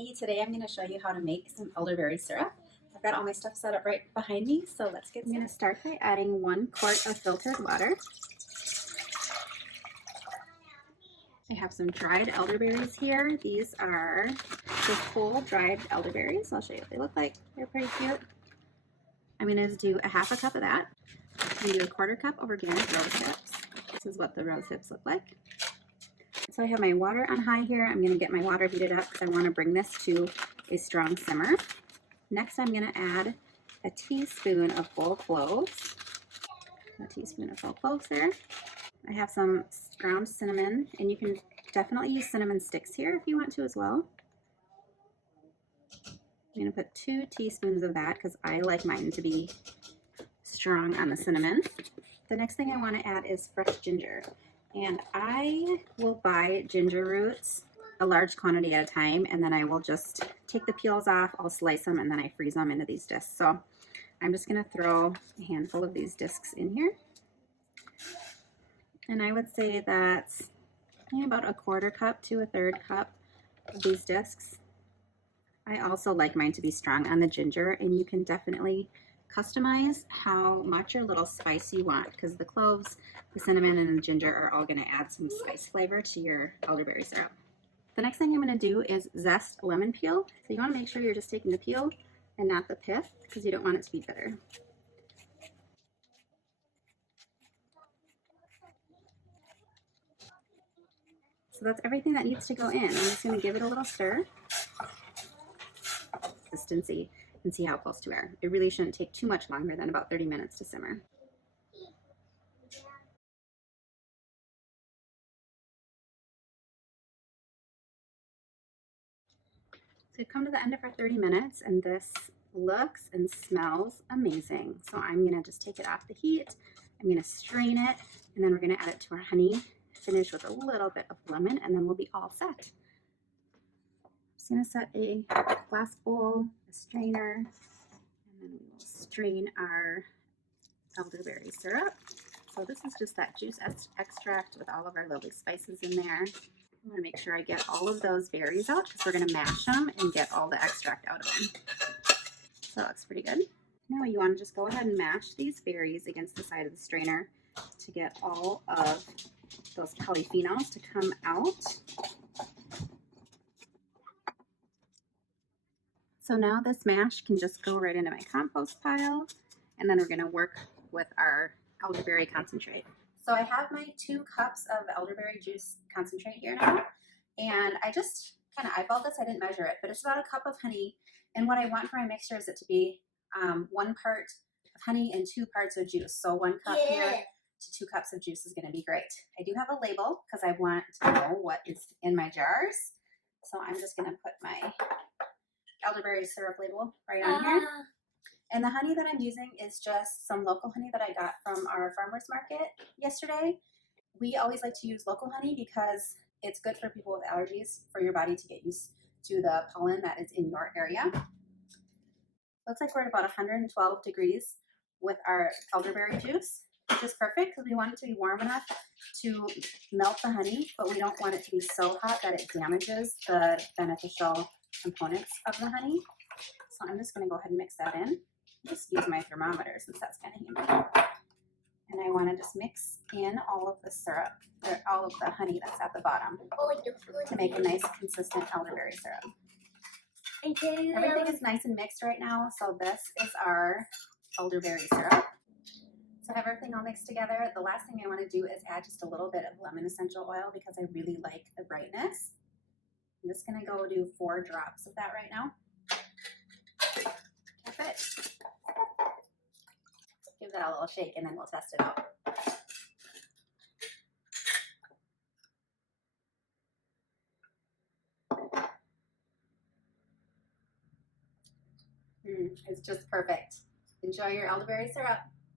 Hey, today I'm going to show you how to make some elderberry syrup. I've got all my stuff set up right behind me, so let's get started. I'm going to start by adding 1 quart of filtered water. I have some dried elderberries here. These are just whole dried elderberries. I'll show you what they look like. They're pretty cute. I'm going to do a 1/2 cup of that. I'm going to do a 1/4 cup of organic rosehips. This is what the rosehips look like. So I have my water on high here. I'm going to get my water heated up because I want to bring this to a strong simmer. Next, I'm going to add a teaspoon of whole cloves. A teaspoon of whole cloves there. I have some ground cinnamon, and you can definitely use cinnamon sticks here if you want to as well. I'm going to put 2 teaspoons of that because I like mine to be strong on the cinnamon. The next thing I want to add is fresh ginger. And I will buy ginger roots, a large quantity at a time, and then I will just take the peels off, I'll slice them, and then I freeze them into these discs. So I'm just going to throw a handful of these discs in here. And I would say that's about a 1/4 cup to a 1/3 cup of these discs. I also like mine to be strong on the ginger, and you can definitely customize how much or little spice you want because the cloves, the cinnamon, and the ginger are all going to add some spice flavor to your elderberry syrup. The next thing I'm going to do is zest lemon peel. So you want to make sure you're just taking the peel and not the pith because you don't want it to be bitter. So that's everything that needs to go in. I'm just going to give it a little stir. Consistency and see how close to are. It really shouldn't take too much longer than about 30 minutes to simmer. So we've come to the end of our 30 minutes and this looks and smells amazing. So I'm gonna just take it off the heat. I'm gonna strain it and then we're gonna add it to our honey, finish with a little bit of lemon, and then we'll be all set. I'm just gonna set a glass bowl, a strainer, and then we will strain our elderberry syrup. So this is just that juice extract with all of our lovely spices in there. I want to make sure I get all of those berries out because we're going to mash them and get all the extract out of them. So that looks pretty good. Now you want to just go ahead and mash these berries against the side of the strainer to get all of those polyphenols to come out. So now this mash can just go right into my compost pile, and then we're going to work with our elderberry concentrate. So I have my 2 cups of elderberry juice concentrate here now, and I just kind of eyeballed this. I didn't measure it, but it's about a cup of honey. And what I want for my mixture is it to be 1 part of honey and 2 parts of juice. So 1 cup here to 2 cups of juice is going to be great. I do have a label because I want to know what is in my jars. So I'm just going to put my elderberry syrup label right on here. And the honey that I'm using is just some local honey that I got from our farmer's market yesterday. We always like to use local honey because it's good for people with allergies, for your body to get used to the pollen that is in your area. Looks like we're at about 112 degrees with our elderberry juice, which is perfect because we want it to be warm enough to melt the honey, but we don't want it to be so hot that it damages the beneficial components of the honey. So I'm just going to go ahead and mix that in. Just use my thermometer since that's kind of handy. And I want to just mix in all of the syrup, or all of the honey that's at the bottom to make a nice consistent elderberry syrup. Everything is nice and mixed right now, so this is our elderberry syrup. So I have everything all mixed together. The last thing I want to do is add just a little bit of lemon essential oil because I really like the brightness. I'm just going to go do 4 drops of that right now. Perfect. Give that a little shake and then we'll test it out. It's just perfect. Enjoy your elderberry syrup.